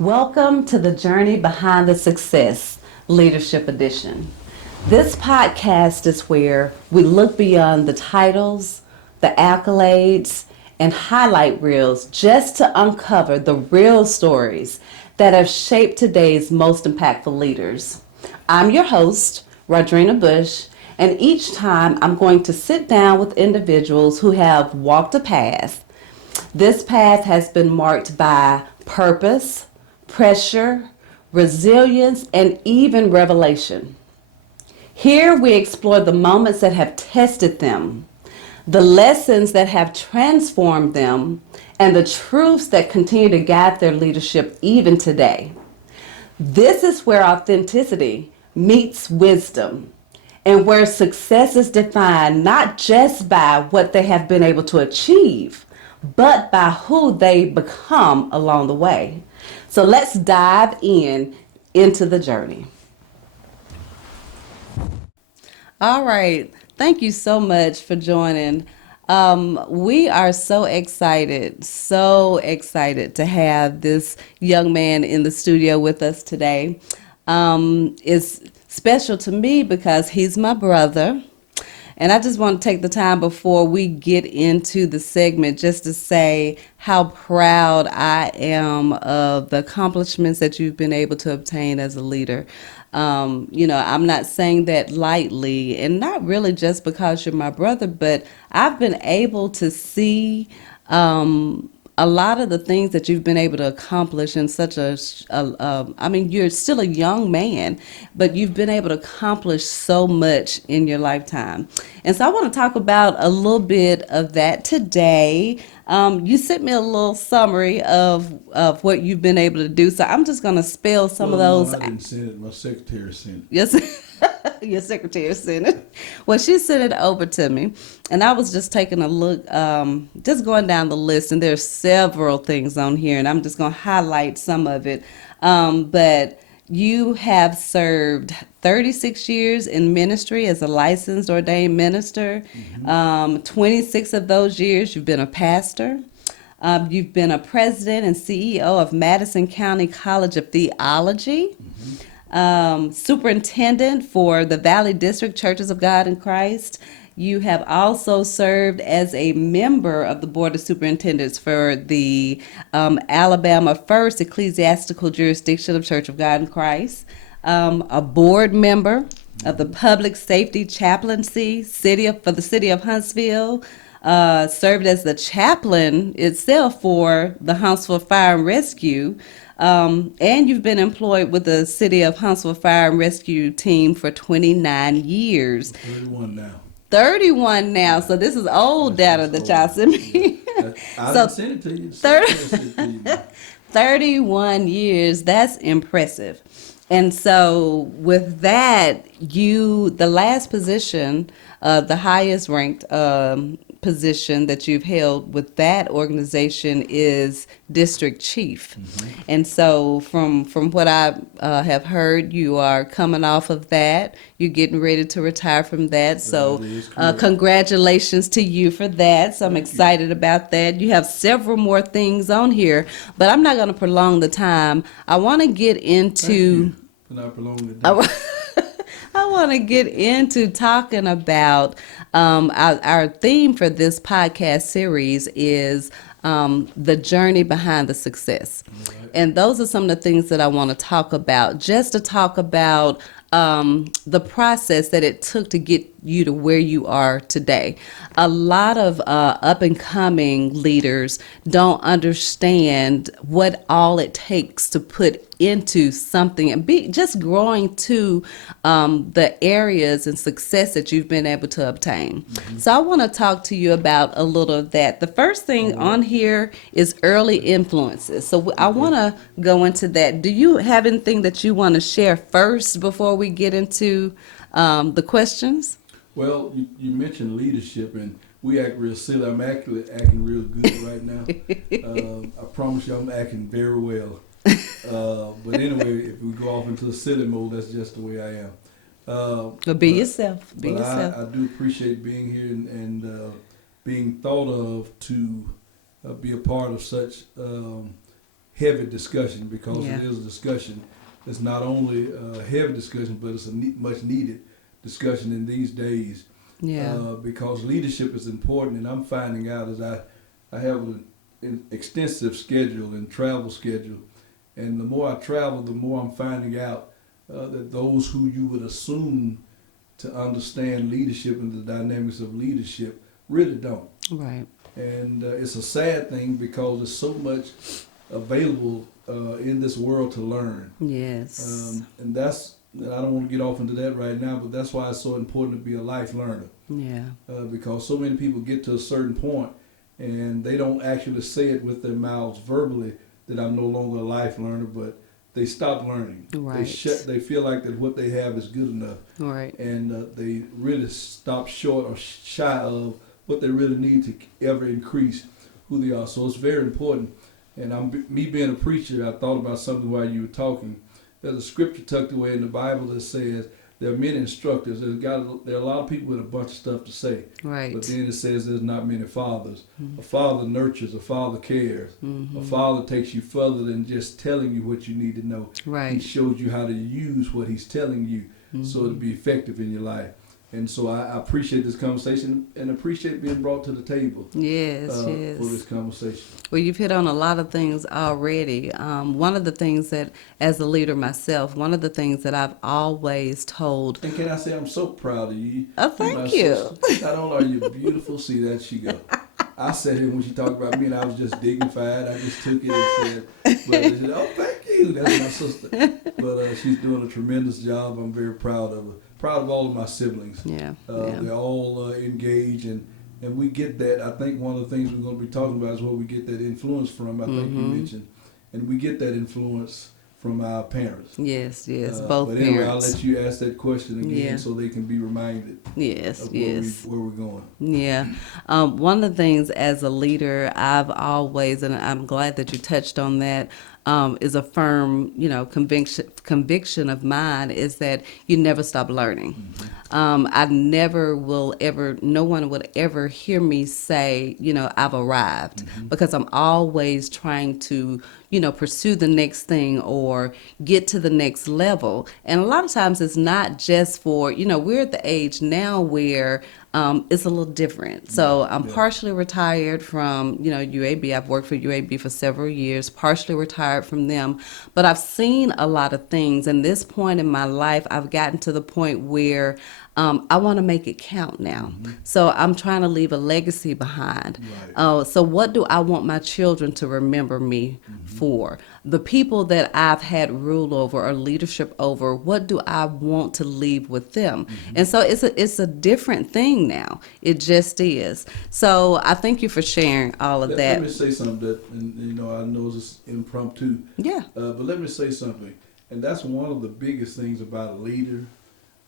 Welcome to the Journey Behind the Success Leadership Edition. This podcast is where we look beyond the titles, the accolades, and highlight reels just to uncover the real stories that have shaped today's most impactful leaders. I'm your host, Reginald Roberts, and each time I'm going to sit down with individuals who have walked a path. This path has been marked by purpose, pressure, resilience, and even revelation. Here we explore the moments that have tested them, the lessons that have transformed them, and the truths that continue to guide their leadership even today. This is where authenticity meets wisdom, and where success is defined not just by what they have been able to achieve, but by who they become along the way. So let's dive into the journey. All right. Thank you so much for joining. We are so excited to have this young man in the studio with us today. It's special to me because he's my brother. And I just want to take the time before we get into the segment just to say how proud I am of the accomplishments that you've been able to obtain as a leader. I'm not saying that lightly, and not really just because you're my brother, but I've been able to see a lot of the things that you've been able to accomplish in such you're still a young man, but you've been able to accomplish so much in your lifetime. And so I want to talk about a little bit of that today. You sent me a little summary of what you've been able to do. So I'm just going to spell some of those. No, I didn't send it. My secretary sent it. Yes. Your secretary sent it. Well, she sent it over to me, and I was just taking a look, just going down the list, and there's several things on here, and I'm just going to highlight some of it. But you have served 36 years in ministry as a licensed ordained minister. 26 of those years you've been a pastor. You've been a president and CEO of Madison County College of Theology. Superintendent for the Valley District Churches of God in Christ. You have also served as a member of the Board of Superintendents for the Alabama First Ecclesiastical Jurisdiction of Church of God in Christ. A board member of the Public Safety Chaplaincy for the City of Huntsville. Served as the chaplain itself for the Huntsville Fire and Rescue. And you've been employed with the City of Huntsville Fire and Rescue team for 29 years. 31 now. 31 now. So this is old data that y'all sent me. I So sent it to you. 31 years. That's impressive. And so with that, the last position, the highest ranked position that you've held with that organization is district chief. And so from what I have heard, you are coming off of that. You're getting ready to retire from that. So congratulations to you for that. So I'm excited about that. You have several more things on here, but I'm not going to prolong the time. I want to get into... I want to get into talking about our theme for this podcast series is the journey behind the success. Right. And those are some of the things that I want to talk about, just to talk about the process that it took to get you to where you are today. A lot of up and coming leaders don't understand what all it takes to put into something and be just growing to the areas and success that you've been able to obtain. So I want to talk to you about a little of that. The first thing on here is early influences. So I want to go into that. Do you have anything that you want to share first before we get into the questions? Well, you mentioned leadership, and we act real silly. I'm actually acting real good right now. I promise you I'm acting very well. But anyway, if we go off into a silly mode, that's just the way I am. Be yourself. Be yourself. I do appreciate being here and being thought of to be a part of such heavy discussion, because Yeah. it is a discussion that's not only a heavy discussion, but it's a much needed discussion in these days. Yeah. Because leadership is important, and I'm finding out as I have an extensive schedule and travel schedule, and the more I travel, the more I'm finding out that those who you would assume to understand leadership and the dynamics of leadership really don't. Right. And it's a sad thing, because there's so much available in this world to learn. Yes. And I don't want to get off into that right now, but that's why it's so important to be a life learner. Yeah. Because so many people get to a certain point and they don't actually say it with their mouths verbally that I'm no longer a life learner, but they stop learning. Right. They feel like that what they have is good enough. Right. And they really stop short or shy of what they really need to ever increase who they are. So it's very important. And me being a preacher, I thought about something while you were talking. There's a scripture tucked away in the Bible that says there are many instructors. There are a lot of people with a bunch of stuff to say. Right. But then it says there's not many fathers. Mm-hmm. A father nurtures, a father cares. Mm-hmm. A father takes you further than just telling you what you need to know. Right. He shows you how to use what he's telling you so it'll be effective in your life. And so I appreciate this conversation and appreciate being brought to the table Yes, for yes. this conversation. Well, you've hit on a lot of things already. One of the things that, as a leader myself, one of the things that I've always told. And can I say I'm so proud of you? Oh, thank you. Not only are you beautiful, see that she go. I sat here when she talked about me and I was just dignified. I just took it and said, she said, oh, thank you. That's my sister. But she's doing a tremendous job. I'm very proud of her. Proud of all of my siblings. Yeah. They're all engaged, and we get that. I think one of the things we're going to be talking about is where we get that influence from. I think you mentioned, and we get that influence from our parents. Yes, both but anyway, parents. I'll let you ask that question again Yeah. so they can be reminded Yes, of yes. where we're going. Yeah. One of the things as a leader, I've always, and I'm glad that you touched on that, is a firm, conviction of mine is that you never stop learning. I never will ever, no one would ever hear me say, I've arrived, because I'm always trying to, pursue the next thing or get to the next level. And a lot of times it's not just for, we're at the age now where it's a little different. So I'm partially retired from, UAB. I've worked for UAB for several years, partially retired from them. But I've seen a lot of things. And this point in my life, I've gotten to the point where I want to make it count now. So I'm trying to leave a legacy behind. Right. So what do I want my children to remember me for? The people that I've had rule over or leadership over, what do I want to leave with them? And so it's a different thing now. It just is. So I thank you for sharing all of that. Let me say something that, and I know it's impromptu. Yeah. But let me say something, and that's one of the biggest things about a leader.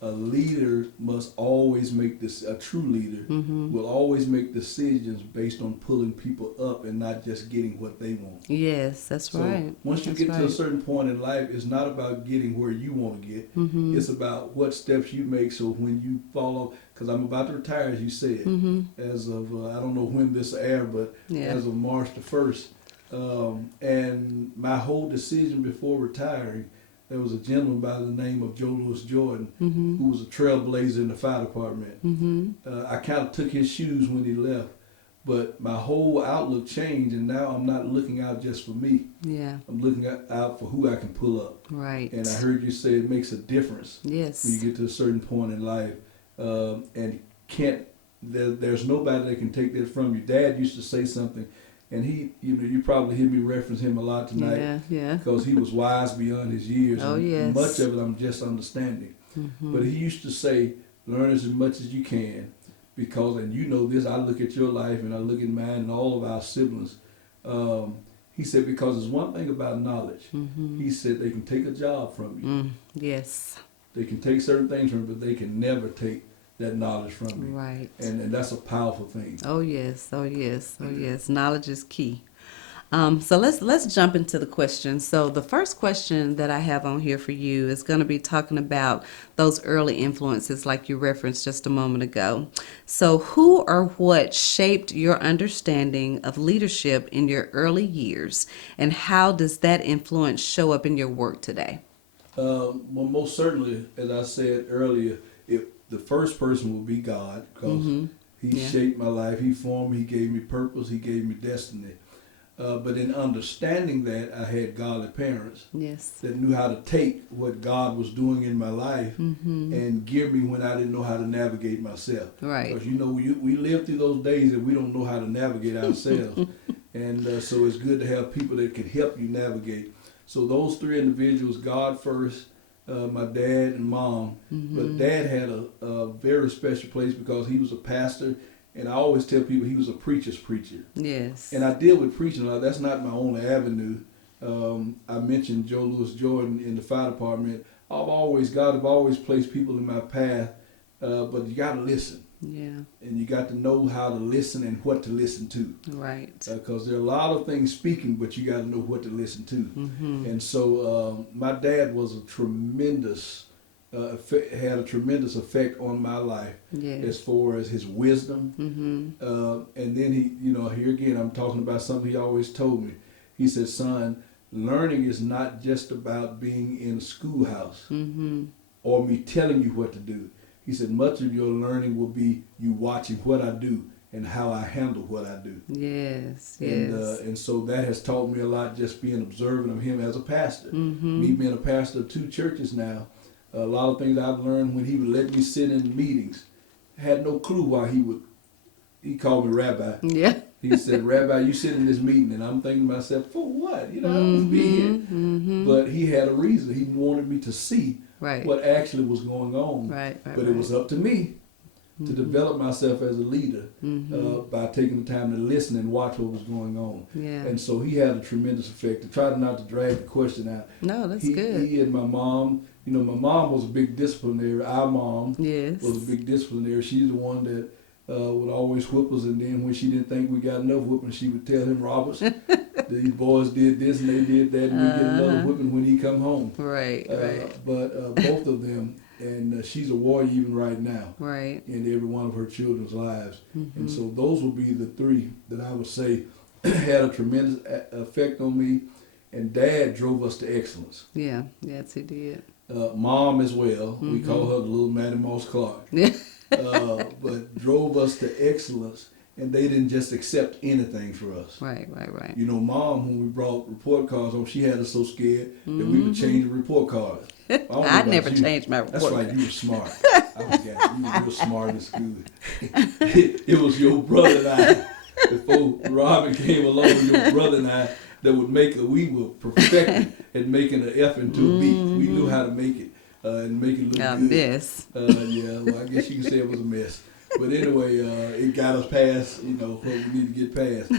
A leader must always make this. A true leader will always make decisions based on pulling people up and not just getting what they want. Yes, that's right. Once you get to a certain point in life, it's not about getting where you want to get. It's about what steps you make. So when you follow, because I'm about to retire, as you said, as of I don't know when this air, but as of March the 1st, and my whole decision before retiring. There was a gentleman by the name of Joe Louis Jordan who was a trailblazer in the fire department. I kind of took his shoes when he left, but my whole outlook changed, and now I'm not looking out just for me. Yeah. I'm looking out for who I can pull up. Right. And I heard you say it makes a difference Yes. when you get to a certain point in life, and there's nobody that can take that from you. Dad used to say something. And he, you probably hear me reference him a lot tonight. Yeah. Because he was wise beyond his years. Oh, and yes. Much of it I'm just understanding. But he used to say, learn as much as you can. Because, and you know this, I look at your life and I look at mine and all of our siblings. He said, because there's one thing about knowledge. He said they can take a job from you. Yes. They can take certain things from you, but they can never take that knowledge from you. Right. And that's a powerful thing. Oh, yes. Knowledge is key. So let's jump into the questions. So the first question that I have on here for you is going to be talking about those early influences, like you referenced just a moment ago. So who or what shaped your understanding of leadership in your early years, and how does that influence show up in your work today? Well, most certainly, as I said earlier, the first person will be God, because He Yeah. shaped my life. He formed me. He gave me purpose. He gave me destiny. But in understanding that, I had godly parents Yes. that knew how to take what God was doing in my life and give me when I didn't know how to navigate myself. Right. Because we live through those days that we don't know how to navigate ourselves, and so it's good to have people that can help you navigate. So those three individuals, God first, my dad and mom. But dad had a very special place because he was a pastor, and I always tell people he was a preacher's preacher. Yes. And I deal with preaching a lot. That's not my only avenue. I mentioned Joe Louis Jordan in the fire department. God have always placed people in my path, but you got to listen. Yeah. And you got to know how to listen and what to listen to. Right. Because there are a lot of things speaking, but you got to know what to listen to. And so my dad was had a tremendous effect on my life, Yes. as far as his wisdom. And then here again, I'm talking about something he always told me. He said, son, learning is not just about being in a schoolhouse or me telling you what to do. He said, much of your learning will be you watching what I do and how I handle what I do. Yes. And so that has taught me a lot, just being observant of him as a pastor. Me being a pastor of 2 churches now, a lot of things I've learned when he would let me sit in meetings. I had no clue why he called me rabbi. Yeah. He said, Rabbi, you sit in this meeting. And I'm thinking to myself, for what? I don't be here. But he had a reason. He wanted me to see Right. what actually was going on. Right. But it was up to me to develop myself as a leader by taking the time to listen and watch what was going on. Yeah. And so he had a tremendous effect. To try not to drag the question out. No, that's he, good. He and my mom, my mom was a big disciplinary. Our mom Yes. was a big disciplinary. She's the one that would always whip us, and then when she didn't think we got enough whipping, she would tell him, Roberts, these boys did this and they did that, and we get another whipping when he come home. Right. But both of them, and she's a warrior even right now. Right. In every one of her children's lives. And so those would be the three that I would say had a tremendous effect on me. And Dad drove us to excellence. Yeah. Yes, he did. Mom as well. We call her the little Mattie Moss Clark. Yeah. But drove us to excellence, and they didn't just accept anything for us. Right. Mom, when we brought report cards home, she had us so scared that we would change the report cards. I never changed my report. That's right, you were smart. I forgot, you were real smart in school. It was your brother and I, before Robin came along, your brother and I, that would we were perfected at making an F into a B. We knew how to make it. And make it look good. Mess. Yeah, well, I guess you can say it was a mess. But anyway, it got us past, what we need to get past.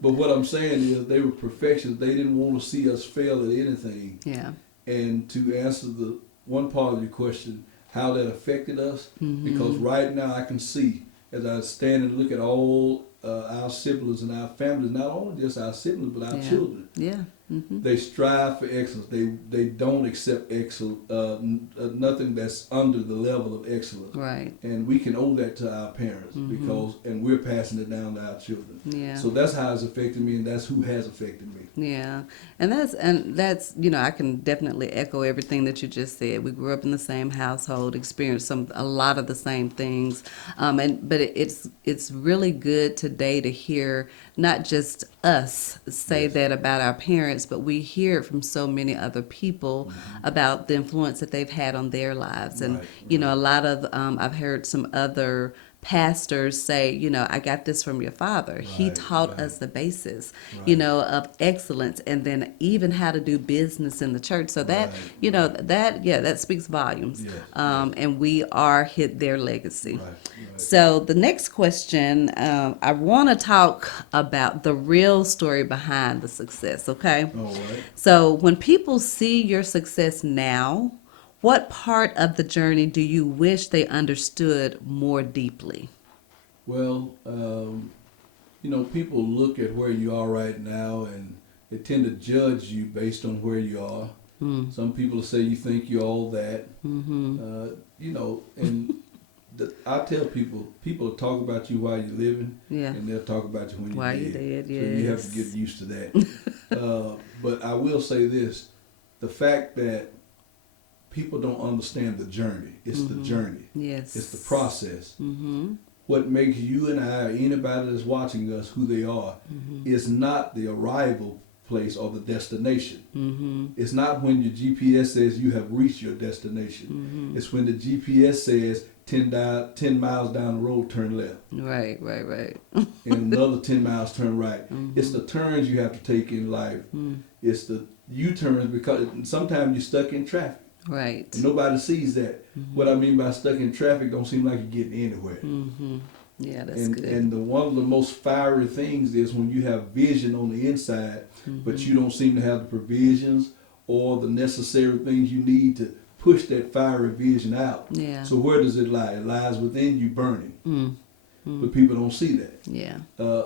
But what I'm saying is they were perfections. They didn't want to see us fail at anything. Yeah. And to answer the one part of your question, how that affected us, because right now I can see, as I stand and look at all our siblings and our families, not only just our siblings, but our children. Yeah. They strive for excellence. They don't accept nothing that's under the level of excellence. Right. And we can owe that to our parents and we're passing it down to our children. Yeah. So that's how it's affected me, and that's who has affected me. Yeah. And that's I can definitely echo everything that you just said. We grew up in the same household, experienced a lot of the same things. But it's really good today to hear not just us say that about our parents, but we hear it from so many other people about the influence that they've had on their lives. And, a lot of, I've heard some other pastors say, I got this from your father. He taught us the basis, of excellence, and then even how to do business in the church. So that, that speaks volumes. Yes, And we are hit their legacy. Right. So the next question, I want to talk about the real story behind the success, okay? All right. So when people see your success now, what part of the journey do you wish they understood more deeply? Well, people look at where you are right now and they tend to judge you based on where you are. Some people say you think you're all that. And I tell people talk about you while you're living, and they'll talk about you when you're While dead. you're dead, So yes. you have to get used to that. But I will say this: the fact that people don't understand the journey. It's the journey. Yes. It's the process. What makes you and I, or anybody that's watching us, who they are, is not the arrival place or the destination. It's not when your GPS says you have reached your destination. It's when the GPS says 10 miles down the road, turn left. Right. And another 10 miles, turn right. It's the turns you have to take in life. It's the U-turns, because sometimes you're stuck in traffic. Right. And nobody sees that. What I mean by stuck in traffic, don't seem like you're getting anywhere. Yeah, that's good. And one of the most fiery things is when you have vision on the inside, but you don't seem to have the provisions or the necessary things you need to push that fiery vision out. Yeah. So where does it lie? It lies within you, burning. But people don't see that. Yeah.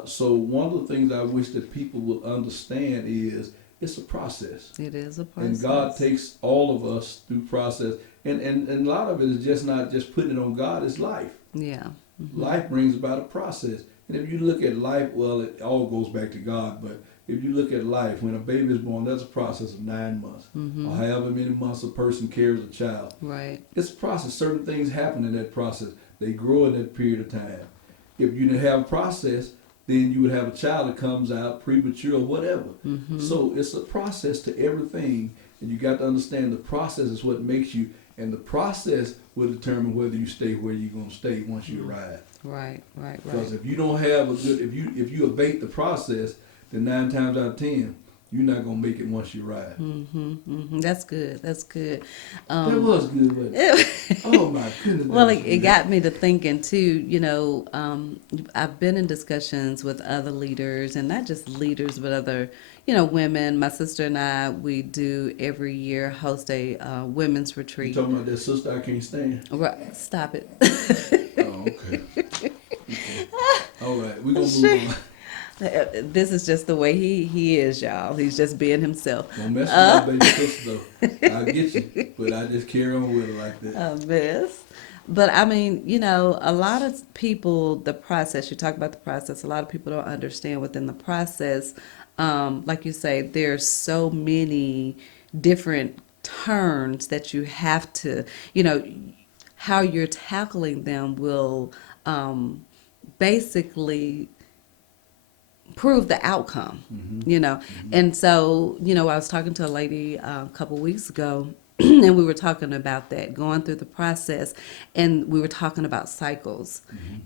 So one of the things I wish that people will understand is it's a process. It is a process. And God takes all of us through process. And a lot of it is just not just putting it on God, it's life. Yeah. Life brings about a process. And if you look at life, well, it all goes back to God, but if you look at life, when a baby is born, that's a process of 9 months. Or however many months a person carries a child. Right. It's a process. Certain things happen in that process. They grow in that period of time. If you didn't have a process, then you would have a child that comes out premature or whatever. So it's a process to everything, and you got to understand the process is what makes you, and the process will determine whether you stay where you're going to stay once you arrive. Right. Because if you don't have a good, if you abate the process, then 9 times out of 10, you're not going to make it once you arrive. That's good. That was good, but oh my goodness. Well, it got me to thinking too, I've been in discussions with other leaders, and not just leaders, but other, women. My sister and I, we do every year host a women's You retreat. talking about that sister I can't stand? Right, stop it. Oh, okay. All right, we're going to move on. This is just the way he is, y'all. He's just being himself. Don't mess with my baby sister, though. I'll get you, but I just carry on with her like that. A mess. But I mean, a lot of people, the process, you talk about the process, a lot of people don't understand within the process, like you say, there's so many different turns that you have to, how you're tackling them will basically prove the outcome, And so, I was talking to a lady a couple weeks ago, and we were talking about that, going through the process, and we were talking about cycles.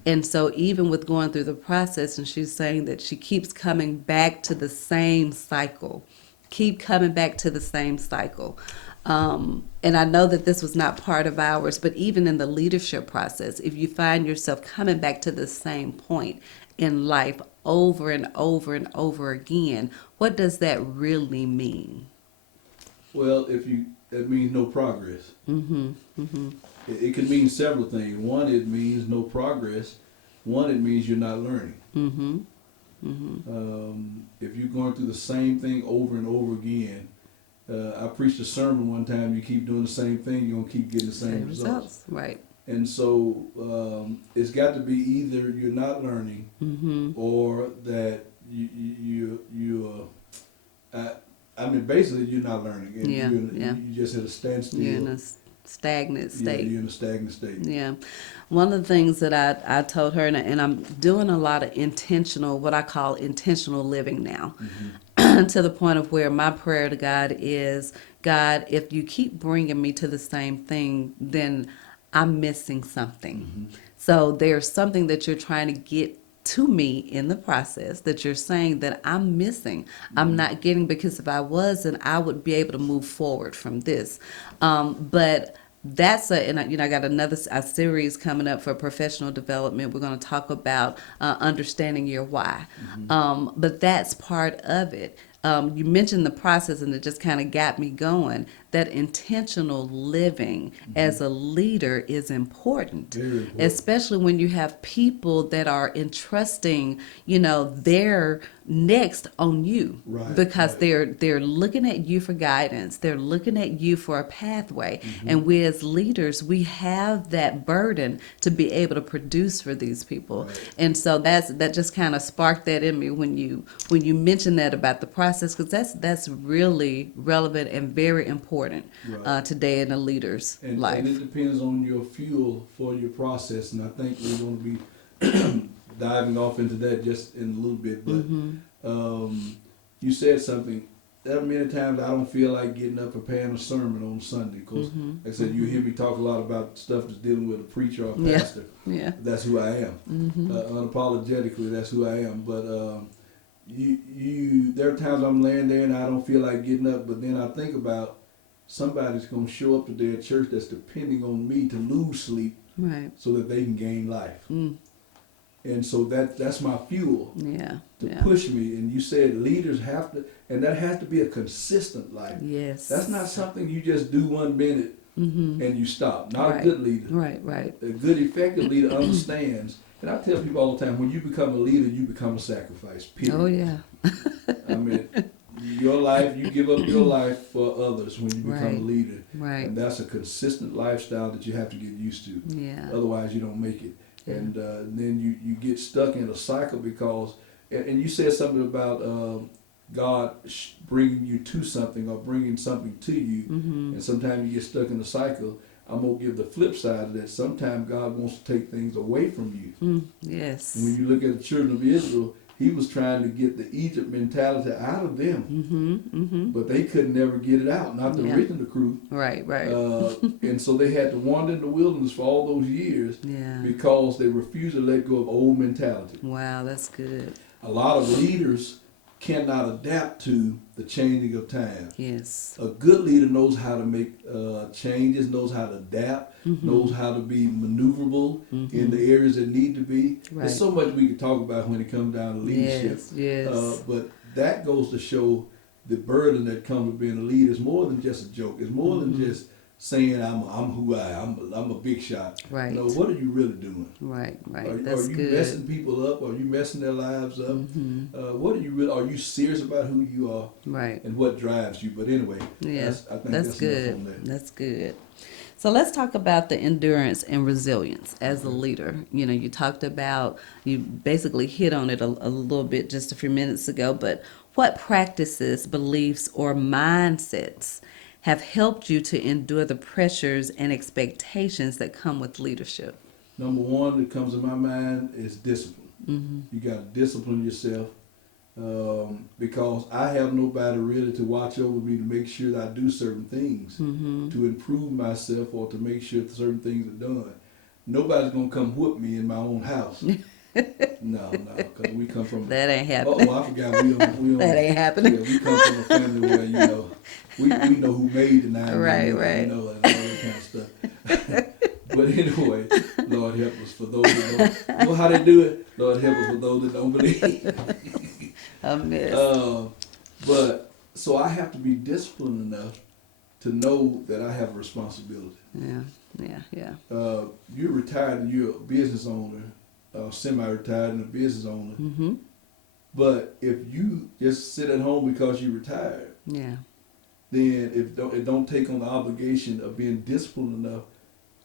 And so even with going through the process, and she's saying that she keeps coming back to the same cycle, and I know that this was not part of ours, but even in the leadership process, if you find yourself coming back to the same point in life over and over and over again, what does that really mean? Well, that means no progress. It can mean several things. One, it means no progress. One, it means you're not learning. If you're going through the same thing over and over again, I preached a sermon one time, you keep doing the same thing, you're going to keep getting the same results. Right. And so it's got to be either you're not learning or that basically you're not learning. And you just at a standstill. You're in a stagnant state. Yeah, you're in a stagnant state. Yeah. One of the things that I told her, and I'm doing a lot of what I call intentional living now, to the point of where my prayer to God is, God, if you keep bringing me to the same thing, then I'm missing something. So there's something that you're trying to get to me in the process that you're saying that I'm missing. I'm not getting, because if I wasn't, I would be able to move forward from this. But that's I got another series coming up for professional development. We're going to talk about understanding your why. But that's part of it. You mentioned the process, and it just kind of got me going. that intentional living as a leader is important, Very important. especially when you have people that are entrusting, you know, their next on you, Right, because right. they're looking at you for guidance, they're looking at you for a pathway, and we as leaders, we have that burden to be able to produce for these people. Right. And so that just kind of sparked that in me when you mentioned that about the process, because that's really relevant and very important Right. today in a leader's And life. it depends on your fuel for your process, and I think we're going to be diving off into that just in a little bit. But you said something. There are many times I don't feel like getting up preparing a sermon on Sunday because, like I said, you hear me talk a lot about stuff that's dealing with a preacher or a Yeah. pastor. Yeah. That's who I am. Unapologetically, that's who I am. But there are times I'm laying there and I don't feel like getting up, but then I think about somebody's going to show up today at church that's depending on me to lose sleep Right. so that they can gain life. And so that's my fuel Yeah. to Yeah. push me. And you said leaders have to, and that has to be a consistent life. Yes. That's not something you just do 1 minute and you stop. Not Right. a good leader. Right. Right. A good, effective leader understands. And I tell people all the time, when you become a leader, you become a sacrifice. Period. Oh yeah. I mean, your life, you give up your life for others when you become Right. a leader. Right. And that's a consistent lifestyle that you have to get used to. Yeah. Otherwise, you don't make it. Yeah. And then you get stuck in a cycle because, and you said something about God bringing you to something or bringing something to you. And sometimes you get stuck in a cycle. I'm going to give the flip side of that. Sometimes God wants to take things away from you. Yes. And when you look at the children of Israel, he was trying to get the Egypt mentality out of them. But they could never get it out, not the Yeah. original crew. Right. Right. And so they had to wander in the wilderness for all those years Yeah. because they refused to let go of old mentality. Wow, that's good. A lot of leaders cannot adapt to the changing of times. Yes. A good leader knows how to make changes, knows how to adapt, knows how to be maneuverable in the areas that need to be. Right. There's so much we can talk about when it comes down to leadership. Yes. Yes. But that goes to show the burden that comes with being a leader. It's more than just a joke. It's more than just saying I'm who I am. I'm a big shot. Right. No, what are you really doing? Right. Right. Are That's you good. messing people up? Are you messing their lives up? What are you really? Are you serious about who you are Right. and what drives you? But anyway, Yeah. I think That's enough good. on that. That's good. So let's talk about the endurance and resilience as a leader. You know, you talked about, you basically hit on it a little bit just a few minutes ago, but what practices, beliefs, or mindsets have helped you to endure the pressures and expectations that come with leadership? Number one that comes to my mind is discipline. You got to discipline yourself because I have nobody really to watch over me to make sure that I do certain things to improve myself or to make sure that certain things are done. Nobody's going to come whoop me in my own house. No, because we come from... That ain't happening. Oh, I forgot. We don't, That ain't happening. Yeah, we come from a family where, we know who made the 9 Right, and right. all that kind of stuff. But anyway, Lord help us for those that don't know how they do it. Lord help us for those that don't believe. A mess. But so I have to be disciplined enough to know that I have a responsibility. Yeah. You're retired and you're a business owner, semi-retired and a business owner. But if you just sit at home because you're retired, Yeah. then it don't take on the obligation of being disciplined enough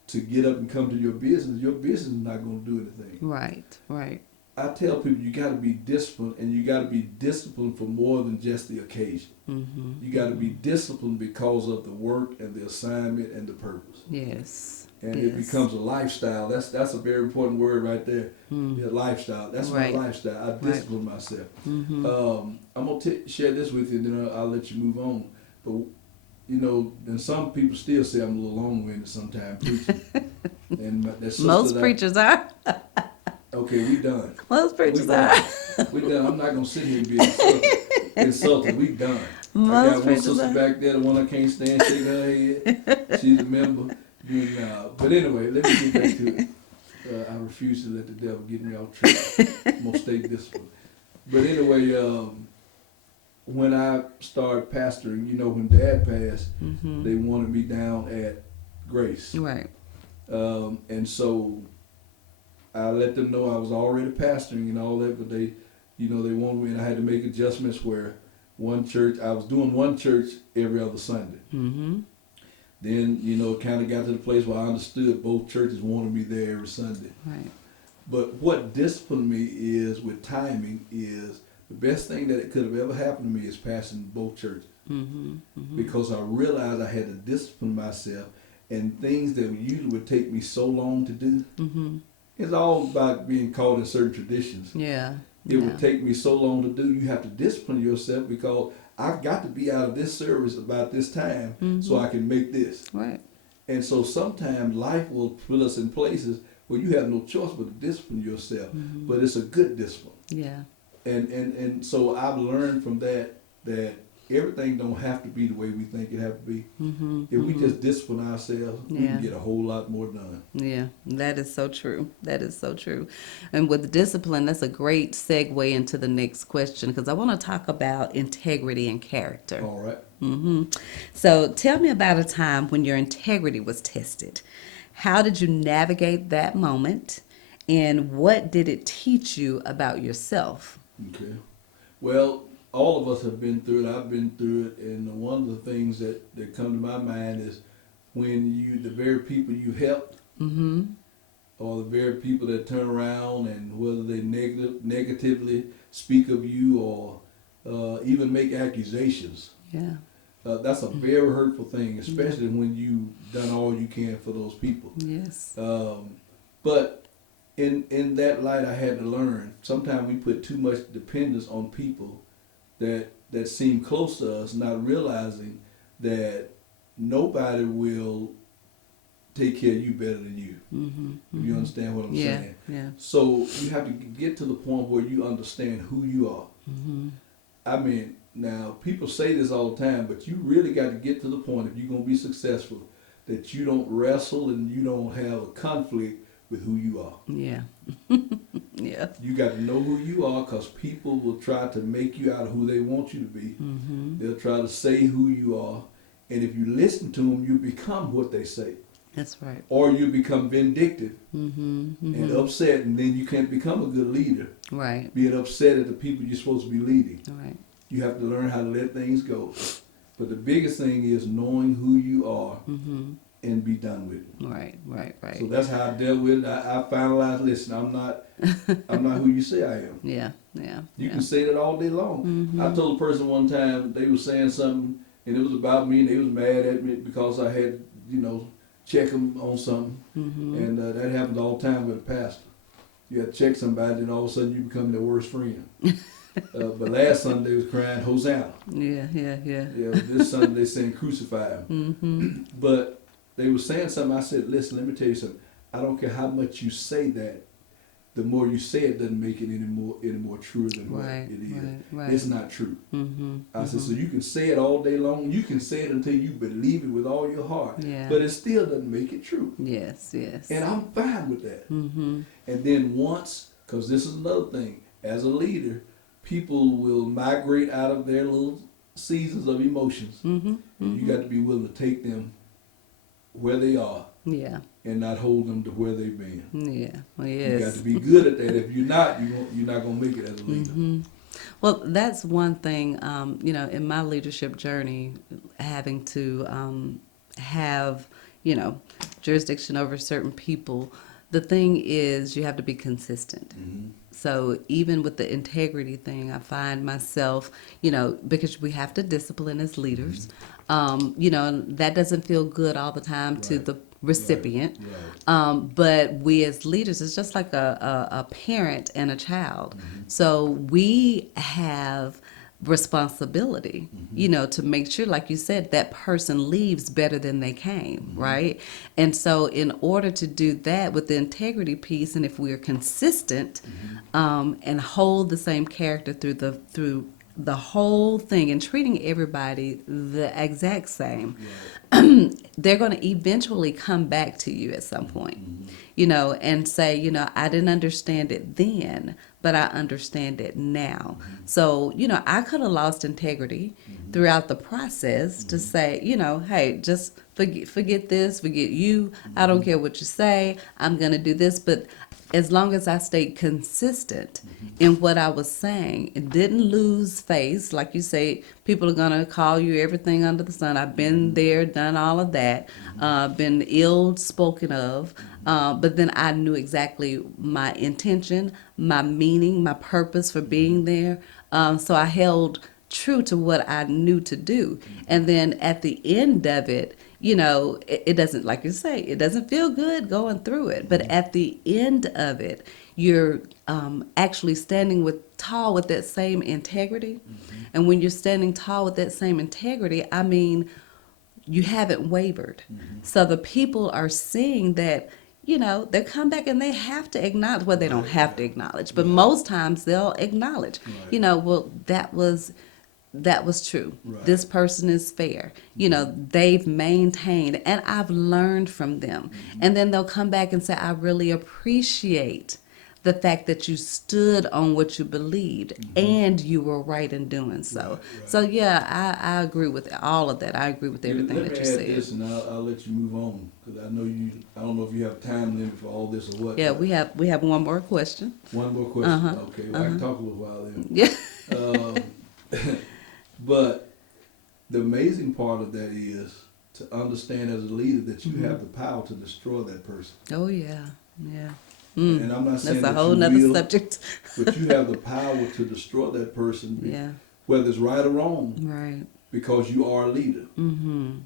to get up and come to your business is not going to do anything. Right. I tell people you got to be disciplined, and you got to be disciplined for more than just the occasion. You got to be disciplined because of the work and the assignment and the purpose. Yes. And yes. it becomes a lifestyle. That's a very important word right there. Yeah, lifestyle. That's Right. my lifestyle. I discipline myself. I'm gonna share this with you, and then I'll let you move on. But and some people still say I'm a little long-winded sometimes preaching. And Most preachers are. Okay, we done. Most preachers We are. done. We done. I'm not gonna sit here and be insulted. We done. I Most got one preachers sister are. back there, the one I can't stand, shaking her head. She's a member. But anyway, let me get back to it. I refuse to let the devil get me off track. I'm gonna stay disciplined. But anyway, when I started pastoring, when Dad passed, Mm-hmm. they wanted me down at Grace. Right. And so I let them know I was already pastoring and all that, but they wanted me, and I had to make adjustments where I was doing one church every other Sunday. Mm-hmm. Then, it kind of got to the place where I understood both churches wanted me there every Sunday. Right. But what disciplined me is with timing is the best thing that it could have ever happened to me is pastoring both churches. Mm-hmm. Mm-hmm. Because I realized I had to discipline myself, and things that usually would take me so long to do. Mm-hmm. It's all about being caught in certain traditions. Yeah. It would take me so long to do. You have to discipline yourself because I've got to be out of this service about this time so I can make this. Right. And so sometimes life will put us in places where you have no choice but to discipline yourself. But it's a good discipline. Yeah. And so I've learned from that everything don't have to be the way we think it have to be. Mm-hmm. If we just discipline ourselves, we Yeah. can get a whole lot more done. Yeah, that is so true. That is so true. And with discipline, that's a great segue into the next question because I want to talk about integrity and character. All right. Mm-hmm. So tell me about a time when your integrity was tested. How did you navigate that moment? And what did it teach you about yourself? Okay. Well, all of us have been through it. I've been through it, and one of the things that come to my mind is when the very people you helped, Mm-hmm. or the very people that turn around and whether they negatively speak of you or even make accusations. Yeah. That's a very hurtful thing, especially when you've done all you can for those people. Yes. But in that light, I had to learn. Sometimes we put too much dependence on people that seem close to us, not realizing that nobody will take care of you better than you. Mm-hmm. If you understand what I'm Yeah. saying. Yeah. So you have to get to the point where you understand who you are. Mm-hmm. I mean, now people say this all the time, but you really got to get to the point, if you're going to be successful, that you don't wrestle and you don't have a conflict with who you are. Yeah. Yeah. You got to know who you are, because people will try to make you out of who they want you to be. Mm-hmm. They'll try to say who you are, and if you listen to them, you become what they say. That's right. Or you become vindictive Mm-hmm. Mm-hmm. and upset, and then you can't become a good leader, Right. being upset at the people you're supposed to be leading. Right. You have to learn how to let things go. But the biggest thing is knowing who you are Mm-hmm. and be done with it. Right. Right. Right. So that's how I dealt with it. I finalized, listen, I'm not who you say I am. Yeah. Yeah. You Yeah. can say that all day long. Mm-hmm. I told a person one time, they were saying something, and it was about me, and they was mad at me because I had, check them on something. Mm-hmm. And that happens all the time with a pastor. You have to check somebody, and all of a sudden you become their worst friend. But last Sunday they was crying, Hosanna. Yeah. Yeah. Yeah. Yeah, this Sunday they saying crucify him. Mm-hmm. But they were saying something. I said, listen, let me tell you something. I don't care how much you say that. The more you say it doesn't make it any more true than what Right. it is. Right. Right. It's not true. Mm-hmm. I said, so you can say it all day long. You can say it until you believe it with all your heart. Yeah. But it still doesn't make it true. Yes. Yes. And I'm fine with that. Mm-hmm. And then once, because this is another thing, as a leader, people will migrate out of their little seasons of emotions. Mm-hmm. And you got to be willing to take them where they are Yeah. and not hold them to where they've been. Yeah. Well, You yes. got to be good at that. If you're not, you're not going to make it as a leader. Mm-hmm. Well, that's one thing, in my leadership journey, having to have, jurisdiction over certain people. The thing is, you have to be consistent. Mm-hmm. So even with the integrity thing, I find myself, because we have to discipline as leaders, that doesn't feel good all the time to Right. the recipient. Right. But we as leaders, it's just like a parent and a child. Mm-hmm. So we have responsibility, Mm-hmm. to make sure, like you said, that person leaves better than they came, Mm-hmm. right? And so in order to do that with the integrity piece, and if we are consistent Mm-hmm. and hold the same character through the whole thing and treating everybody the exact same, Right. they're going to eventually come back to you at some point, and say, I didn't understand it then, but I understand it now. So, I could have lost integrity throughout the process to say, hey, just forget this, forget you. I don't care what you say. I'm going to do this. But as long as I stayed consistent in what I was saying and didn't lose face, like you say, people are going to call you everything under the sun. I've been there, done all of that, been ill spoken of, but then I knew exactly my intention, my meaning, my purpose for being there. So I held true to what I knew to do. And then at the end of it, it doesn't, like you say, it doesn't feel good going through it. But at the end of it, you're actually standing tall with that same integrity. And when you're standing tall with that same integrity, I mean, you haven't wavered. So the people are seeing that, they come back and they have to acknowledge, well, they don't have to acknowledge, but most times they'll acknowledge, well, that was true. Right. This person is fair. They've maintained, and I've learned from them. And then they'll come back and say, I really appreciate the fact that you stood on what you believed and you were right in doing so. Right. So, yeah, I agree with all of that. I agree with everything Let that me you add said. this, and I'll let you move on, because I don't know if you have time limit for all this or what. Yeah, we have one more question. One more question. Okay, well, I can talk a little while then. Yeah. But the amazing part of that is to understand as a leader that you have the power to destroy that person. Oh, yeah. Yeah. And I'm not saying That's a that whole you nother will, subject. but you have the power to destroy that person, Yeah. whether it's right or wrong, Right. because you are a leader.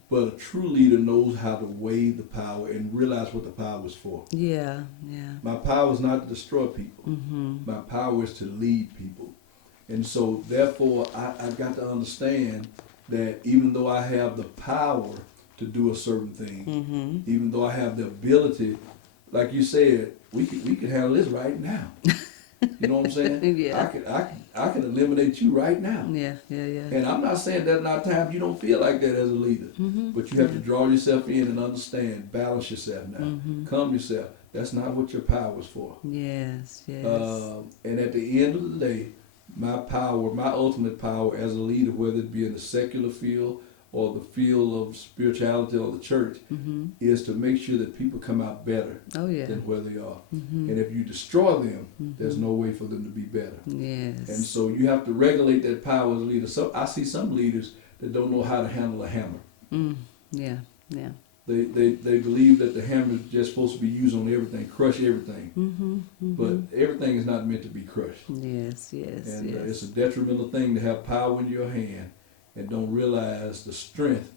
But a true leader knows how to weigh the power and realize what the power is for. Yeah. Yeah. My power is not to destroy people. My power is to lead people. And so, therefore, I've got to understand that even though I have the power to do a certain thing, even though I have the ability, like you said, we could handle this right now. You know what I'm saying? Yeah. I could eliminate you right now. Yeah. Yeah. Yeah. And I'm not saying that not times you don't feel like that as a leader, but you have to draw yourself in and understand, balance yourself now, calm yourself. That's not what your power is for. Yes. Yes. And at the end of the day, my power, my ultimate power as a leader, whether it be in the secular field or the field of spirituality or the church, is to make sure that people come out better than where they are. And if you destroy them, there's no way for them to be better. Yes. And so you have to regulate that power as a leader. So I see some leaders that don't know how to handle a hammer. Yeah. Yeah. They believe that the hammer is just supposed to be used on everything, crush everything. But everything is not meant to be crushed. Yes. Yes. And yes. it's a detrimental thing to have power in your hand and don't realize the strength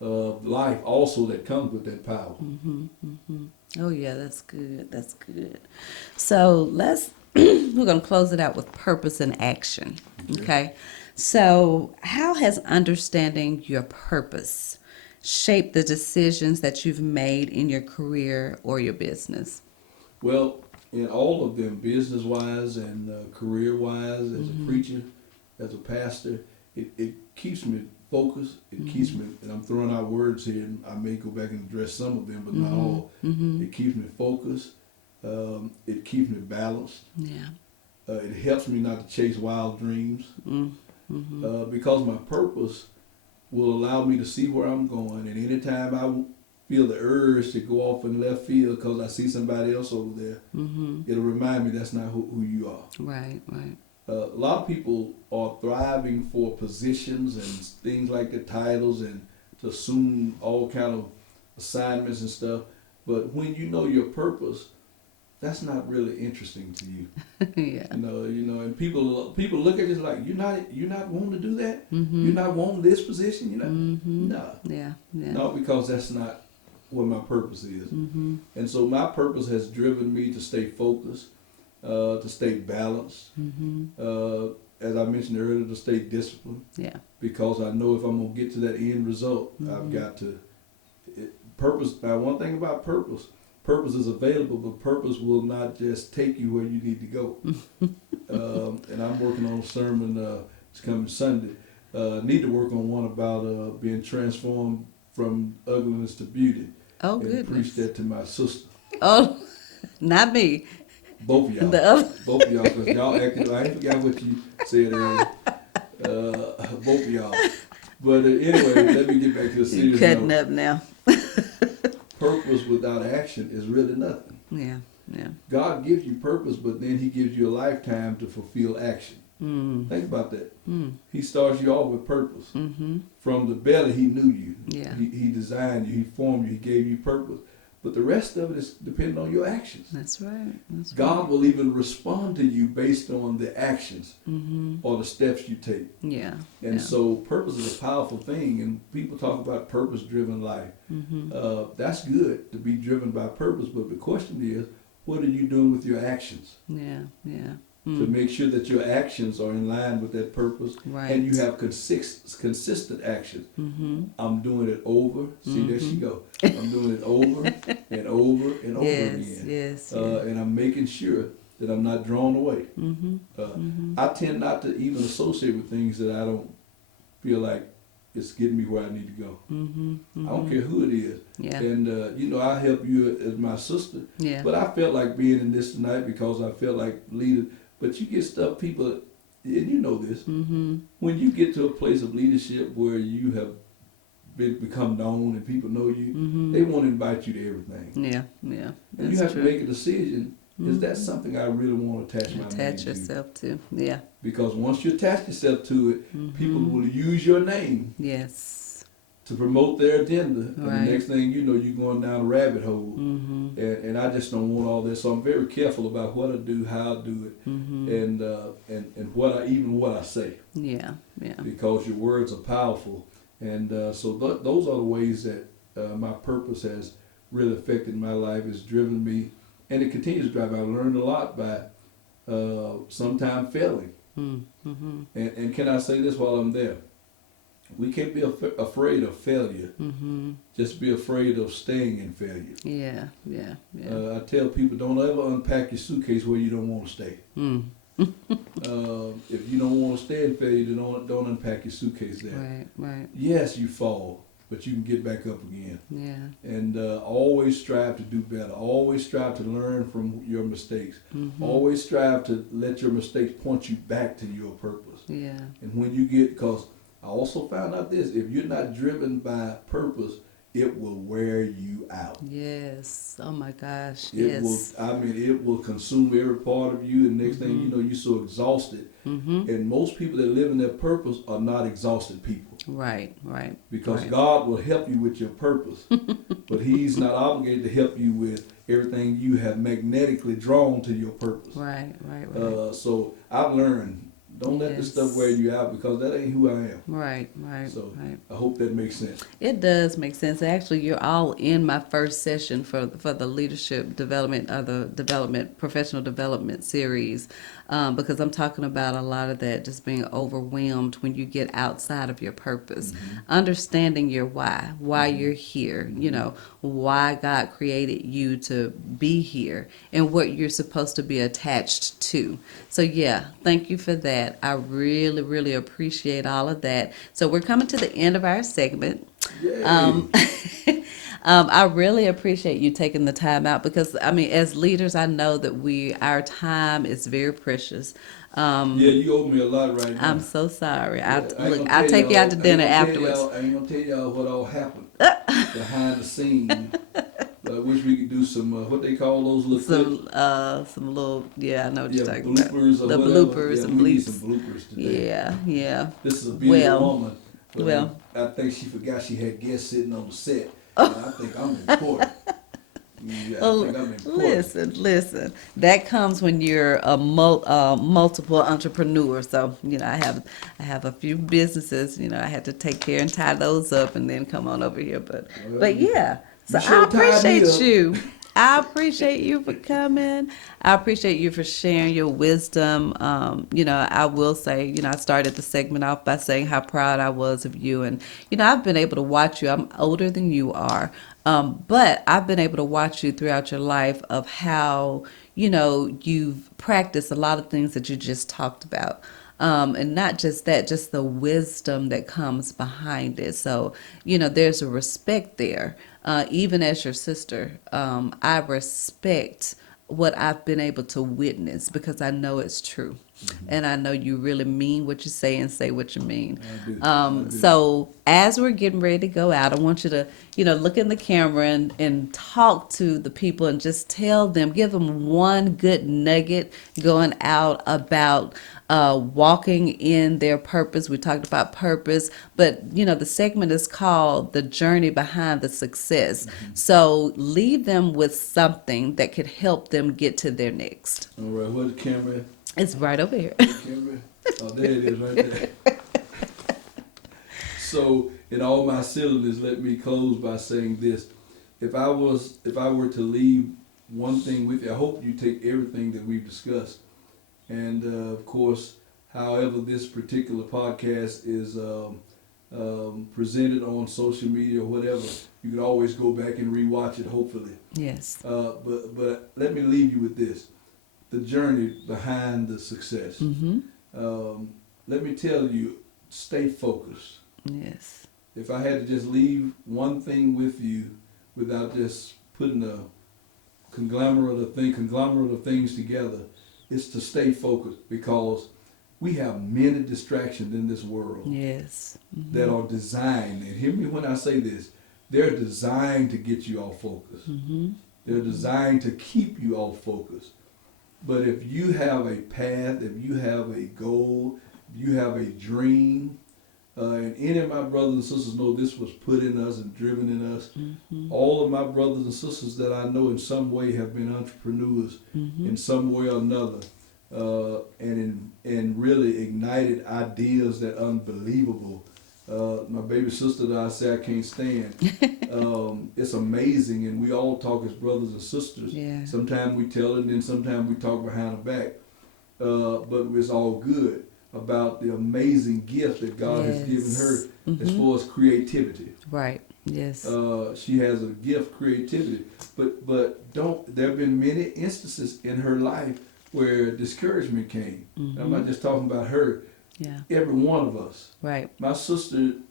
of life also that comes with that power. Oh yeah, that's good. That's good. So we're gonna close it out with purpose and action. Okay. So how has understanding your purpose shaped the decisions that you've made in your career or your business? Well, in all of them, business-wise and career-wise, as a preacher, as a pastor, it keeps me focused. It keeps me, and I'm throwing out words here, and I may go back and address some of them, but not all. It keeps me focused. It keeps me balanced. Yeah. It helps me not to chase wild dreams. Because my purpose will allow me to see where I'm going, and anytime I feel the urge to go off in left field because I see somebody else over there, it'll remind me that's not who you are. Right. Right. A lot of people are thriving for positions and things like the titles and to assume all kind of assignments and stuff. But when you know your purpose, that's not really interesting to you. Yeah. You know, and people look at it like you're not wanting to do that. You're not wanting this position. No. Yeah. Yeah. No, because that's not what my purpose is. And so my purpose has driven me to stay focused, to stay balanced. As I mentioned earlier, to stay disciplined. Yeah. Because I know if I'm gonna get to that end result, I've got to purpose. Now, one thing about purpose is available, but purpose will not just take you where you need to go. And I'm working on a sermon It's coming Sunday. Need to work on one about being transformed from ugliness to beauty. Oh, And goodness. preach that to my sister. Oh, not me. Both of y'all. The other. Both of y'all, because y'all acted, I ain't forgot what you said earlier. Both of y'all. But anyway, let me get back to the You serious cutting note. up now. Purpose without action is really nothing. Yeah, yeah. God gives you purpose, but then he gives you a lifetime to fulfill action. Mm. Think about that. Mm. He starts you off with purpose. Mm-hmm. From the belly, he knew you. Yeah. He designed you. He formed you. He gave you purpose. But the rest of it is dependent on your actions. That's right. That's God right. will even respond to you based on the actions Mm-hmm. or the steps you take. Yeah. And yeah. so purpose is a powerful thing. And people talk about purpose-driven life. Mm-hmm. That's good to be driven by purpose. But the question is, what are you doing with your actions? Yeah. Yeah. To Mm. make sure that your actions are in line with that purpose. Right. And you have consistent actions. Mm-hmm. I'm doing it over. See, there she go. I'm doing it over and over and over Yes. again. Yes. And I'm making sure that I'm not drawn away. Mm-hmm. I tend not to even associate with things that I don't feel like it's getting me where I need to go. Mm-hmm. I don't care who it is. Yeah. And, I help you as my sister. Yeah. But I felt like being in this tonight because I felt like leading. But you get stuff, people, and you know this, Mm-hmm. when you get to a place of leadership where you have become known and people know you, Mm-hmm. they want to invite you to everything. Yeah. Yeah. And you That's have true. to make a decision. Is that something I really want to attach my name Attach to? yourself to. Yeah. Because once you attach yourself to it, people Mm-hmm. will use your name Yes. to promote their agenda. And Right. the next thing you know, you're going down a rabbit hole. Mm-hmm. And I just don't want all this. So I'm very careful about what I do, how I do it, Mm-hmm. and what I say. Yeah. Yeah. Because your words are powerful. And so those are the ways that my purpose has really affected my life. It's driven me, and it continues to drive me. I've learned a lot by sometimes failing. Mm-hmm. And can I say this while I'm there? We can't be afraid of failure. Mm-hmm. Just be afraid of staying in failure. Yeah. Yeah. Yeah. I tell people, don't ever unpack your suitcase where you don't want to stay. Mm. If you don't want to stay in failure, then don't unpack your suitcase there. Right. Right. Yes, you fall, but you can get back up again. Yeah. And always strive to do better. Always strive to learn from your mistakes. Mm-hmm. Always strive to let your mistakes point you back to your purpose. Yeah. And when you get, because I also found out this, if you're not driven by purpose, it will wear you out. Yes. Oh my gosh. It will consume every part of you, and next thing you know, you're so exhausted. Mm-hmm. And most people that live in their purpose are not exhausted people. Right. Right. Because right. God will help you with your purpose, but He's not obligated to help you with everything you have magnetically drawn to your purpose. Right. Right. Right. So I've learned, don't let this stuff wear you out, because that ain't who I am. Right. Right. So right. I hope that makes sense. It does make sense. Actually, you're all in my first session for the leadership development, the professional development series, because I'm talking about a lot of that, just being overwhelmed when you get outside of your purpose, understanding your why you're here, why God created you to be here, and what you're supposed to be attached to. So yeah, thank you for that. I really, really appreciate all of that. So we're coming to the end of our segment. Yay. I really appreciate you taking the time out, because as leaders, I know that our time is very precious. Yeah, you owe me a lot right now. I'm so sorry. I'll I'll take you out to dinner afterwards. I ain't gonna tell y'all what all happened behind the scenes. I wish we could do some what they call those little clips. Some little, I know what you're talking bloopers about. or The whatever. bloopers Yeah, and we need bleeps. some bloopers today. Yeah. This is a beautiful Well, woman. But well. I think she forgot she had guests sitting on the set. And I think I'm important. Yeah, I think I'm important. Listen. That comes when you're a multiple entrepreneur. So I have a few businesses. I had to take care and tie those up, and then come on over here. But yeah. So I appreciate you. I appreciate you for coming. I appreciate you for sharing your wisdom. I will say, I started the segment off by saying how proud I was of you. And, I've been able to watch you. I'm older than you are. But I've been able to watch you throughout your life of how, you've practiced a lot of things that you just talked about. And not just that, just the wisdom that comes behind it. So, there's a respect there. Even as your sister, I respect what I've been able to witness because I know it's true. And I know you really mean what you say and say what you mean. I do. I do. So as we're getting ready to go out, I want you to, look in the camera and talk to the people and just tell them, give them one good nugget going out about walking in their purpose. We talked about purpose, but the segment is called The Journey Behind the Success. So leave them with something that could help them get to their next. All right, where's the camera at? It's right over here. Camera? Oh, there it is, right there. So, in all my silliness, let me close by saying this: if I were to leave one thing with you, I hope you take everything that we've discussed, and of course, however this particular podcast is presented on social media or whatever, you can always go back and rewatch it. Hopefully, Yes. but let me leave you with this: the journey behind the success. Let me tell you, stay focused. Yes. If I had to just leave one thing with you without just putting a conglomerate of things together, it's to stay focused, because we have many distractions in this world Yes. that are designed, and hear me when I say this, they're designed to get you off focus. They're designed to keep you off focus. But if you have a path, if you have a goal, if you have a dream, and any of my brothers and sisters know this was put in us and driven in us. All of my brothers and sisters that I know in some way have been entrepreneurs in some way or another, and really ignited ideas that unbelievable. My baby sister that I say I can't stand, it's amazing, and we all talk as brothers and sisters. Yeah. Sometimes we tell it, and then sometimes we talk behind her back, but it's all good about the amazing gift that God has given her as far as creativity. Right. Yes. She has a gift, creativity, but there have been many instances in her life where discouragement came. I'm not just talking about her. Yeah. Every one of us. Right. My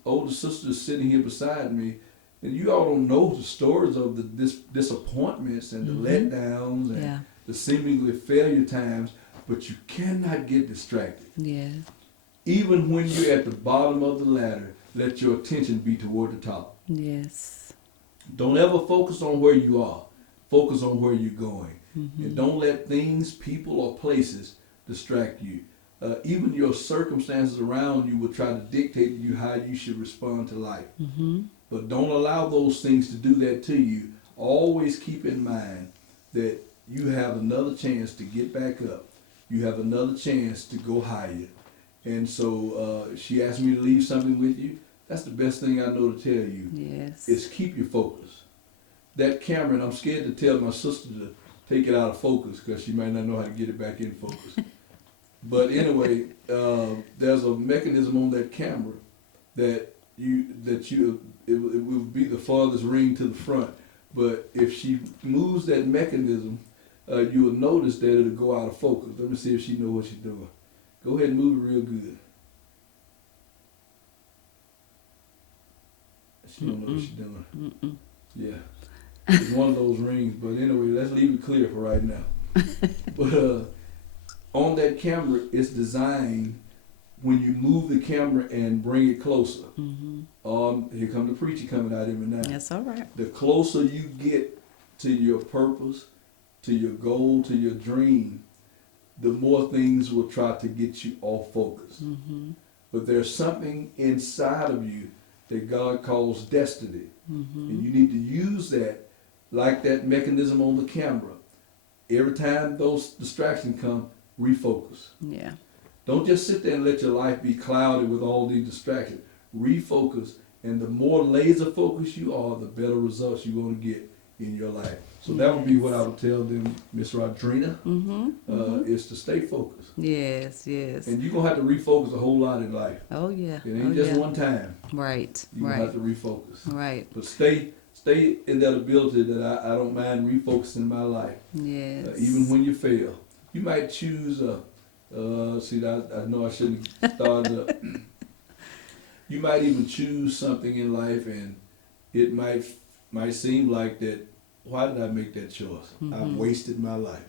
older sister is sitting here beside me, and you all don't know the stories of the disappointments and the letdowns and the seemingly failure times, but you cannot get distracted. Yeah. Even when you're at the bottom of the ladder, let your attention be toward the top. Yes. Don't ever focus on where you are. Focus on where you're going. And don't let things, people, or places distract you. Even your circumstances around you will try to dictate to you how you should respond to life. But don't allow those things to do that to you. Always keep in mind that you have another chance to get back up. You have another chance to go higher. And so she asked me to leave something with you. That's the best thing I know to tell you. Yes. Is keep your focus. That camera, and I'm scared to tell my sister to take it out of focus because she might not know how to get it back in focus. But anyway, there's a mechanism on that camera that it will be the farthest ring to the front. But if she moves that mechanism, you will notice that it'll go out of focus. Let me see if she knows what she's doing. Go ahead and move it real good. She don't know what she's doing. Yeah. It's one of those rings. But anyway, let's leave it clear for right now. But on that camera, it's designed when you move the camera and bring it closer. Here come the preacher coming out of me now. That's all right. The closer you get to your purpose, to your goal, to your dream, the more things will try to get you off focus. But there's something inside of you that God calls destiny. And you need to use that like that mechanism on the camera. Every time those distractions come, refocus. Yeah. Don't just sit there and let your life be clouded with all these distractions. Refocus, and the more laser focused you are, the better results you're going to get in your life. So that would be what I would tell them, Miss Rodrina, is to stay focused. Yes, yes. And you're going to have to refocus a whole lot in life. Oh, yeah. It ain't just one time. Right, You're going to have to refocus. Right. But stay in that ability that I don't mind refocusing my life. Yes. Even when you fail. You might choose See, I know I shouldn't have started up. You might even choose something in life, and it might seem like that. Why did I make that choice? I've wasted my life.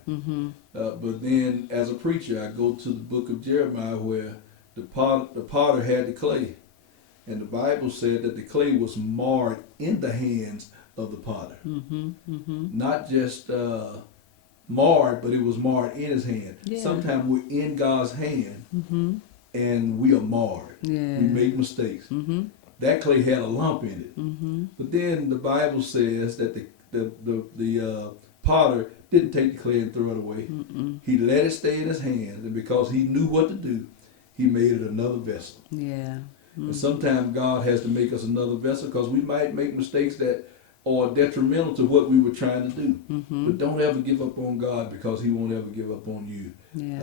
But then, as a preacher, I go to the book of Jeremiah, where the potter had the clay, and the Bible said that the clay was marred in the hands of the potter, not just marred, but it was marred in his hand. Yeah. Sometimes we're in God's hand, and we are marred. Yeah. We make mistakes. That clay had a lump in it. But then the Bible says that the potter didn't take the clay and throw it away. He let it stay in his hands, and because he knew what to do, he made it another vessel. Yeah. And sometimes God has to make us another vessel, because we might make mistakes that are detrimental to what we were trying to do. But don't ever give up on God, because he won't ever give up on you. Yeah.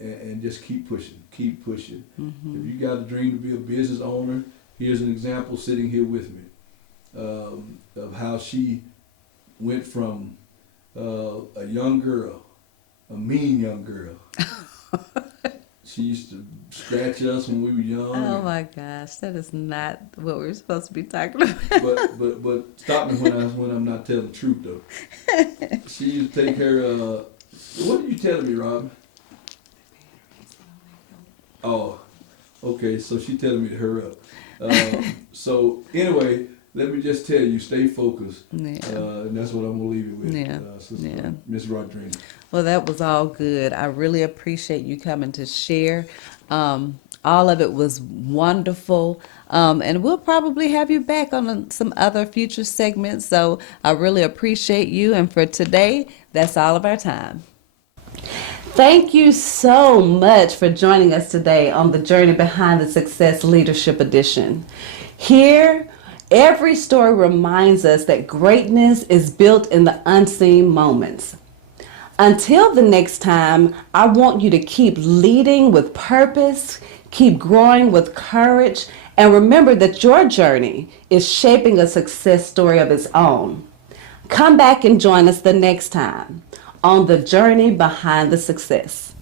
And just keep pushing. If you got a dream to be a business owner, here's an example sitting here with me of how she went from a young girl, a mean young girl. She used to scratch us when we were young. Oh my gosh, that is not what we're supposed to be talking about. But stop me when I'm not telling the truth though. She used to take her. What are you telling me, Robin? Oh, okay. So she telling me to hurry up. So anyway, let me just tell you, stay focused. Yeah. And that's what I'm gonna leave you with. Yeah. Sister Miss Rodriguez. Well, that was all good. I really appreciate you coming to share. All of it was wonderful. And we'll probably have you back on some other future segments. So I really appreciate you. And for today, that's all of our time. Thank you so much for joining us today on the Journey Behind the Success Leadership Edition. Here, every story reminds us that greatness is built in the unseen moments. Until the next time, I want you to keep leading with purpose, keep growing with courage, and remember that your journey is shaping a success story of its own. Come back and join us the next time on the Journey Behind the Success.